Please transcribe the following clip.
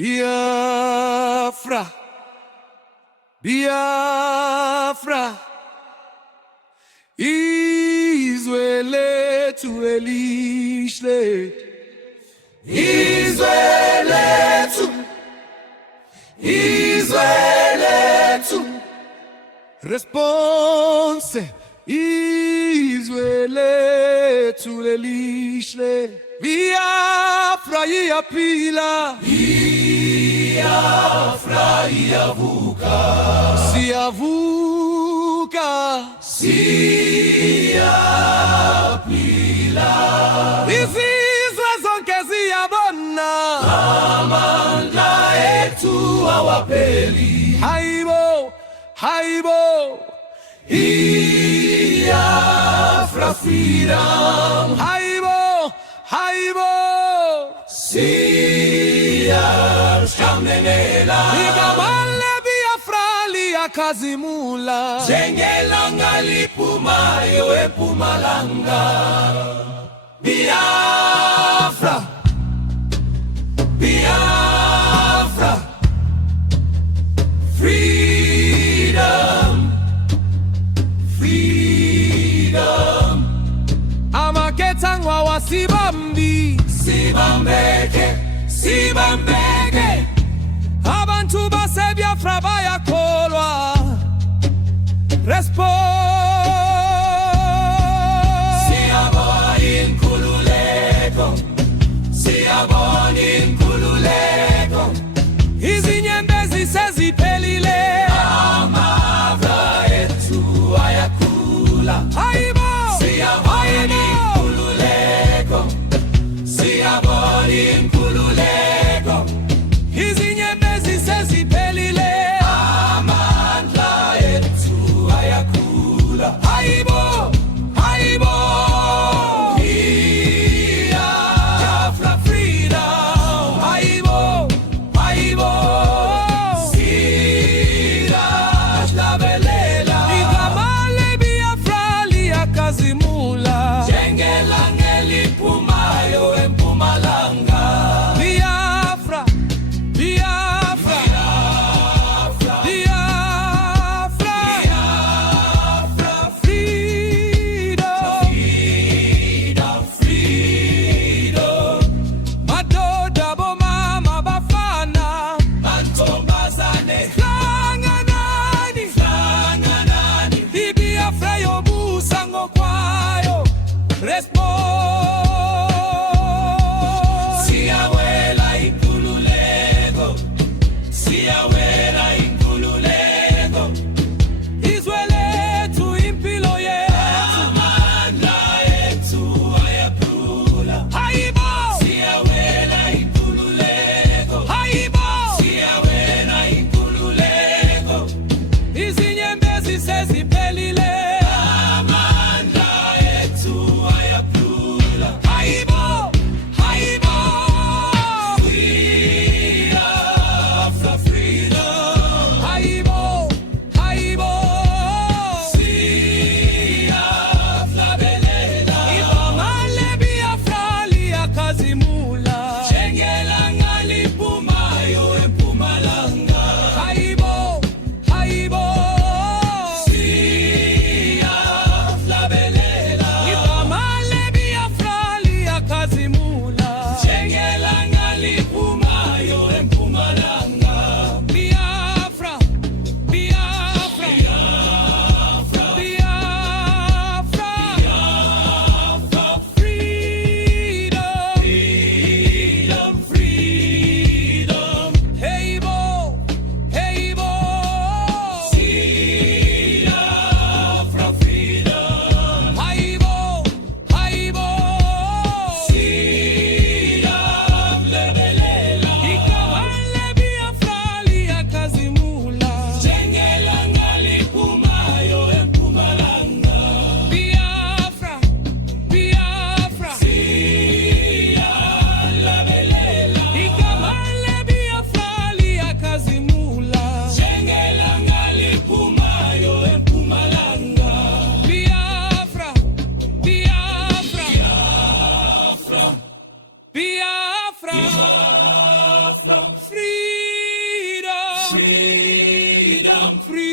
Biafra, Biafra, izwe lethu elihle, izwe lethu, response, izwe lethu elihle, Biafra iyaphila, Biafra iyavuka, siyavuka, siyaphila, izizwe zonke ziyabona, amandla ethu awapheli, hayibo, hayibo, Biafra freedom, hayibo, hayibo, siyashamengela, igama leBiafra liyakazimula, njengelanga liphumayo eMpumalanga. Biafra, Biafra, freedom, freedom. amaketangwa wasibambi, Sibambeke, sibambeke, abantu baseBiafra bayakholwa, response, siyabona inkululeko, siyabona inkululeko, izinyembezi seziphelile, amava ethu ayakhula, hayibo, siyabona inkululeko, siyabona inkululeko, izinyembezi seziphelile, amandla ethu ayakhula, hayibo, hayibo, Biafra freedom, hayibo, hayibo, siyasihlabelela, igama leBiafra liyakazimula, njengelanga eliphumayo eMpumalanga. Biafra, Biafra, Biafra, Biafra, freedom, freedom, freedom, madoda bomama bafana, mantombazane, hlanganani, hlanganani, iBiafra yobusa ngokwayo, response, siyawela inkululeko, siyawela inkululeko, izwe lethu impilo yethu, amandla ethu ayakhula, hayibo, siyawela inkululeko, hayibo, siyawela inkululeko, izinyembezi seziphelile, amandla ethu ayakhula, hayibo, hayibo, Biafra freedom, hayibo, hayibo, siyasihlabelela, igama leBiafra liyakazimula, njengelanga liphumayo eMpumalanga. hayibo, hayibo, Siyasihlabelela, igama leBiafra liyakazimula, njengelanga liphumayo eMpumalanga. Biafra, Biafra, Biafra, freedom, Freedom, freedom, hayibo, hayibo, Biafra freedom, hayibo, hayibo, siyasihlabelela, igama leBiafra Freedom. freedom.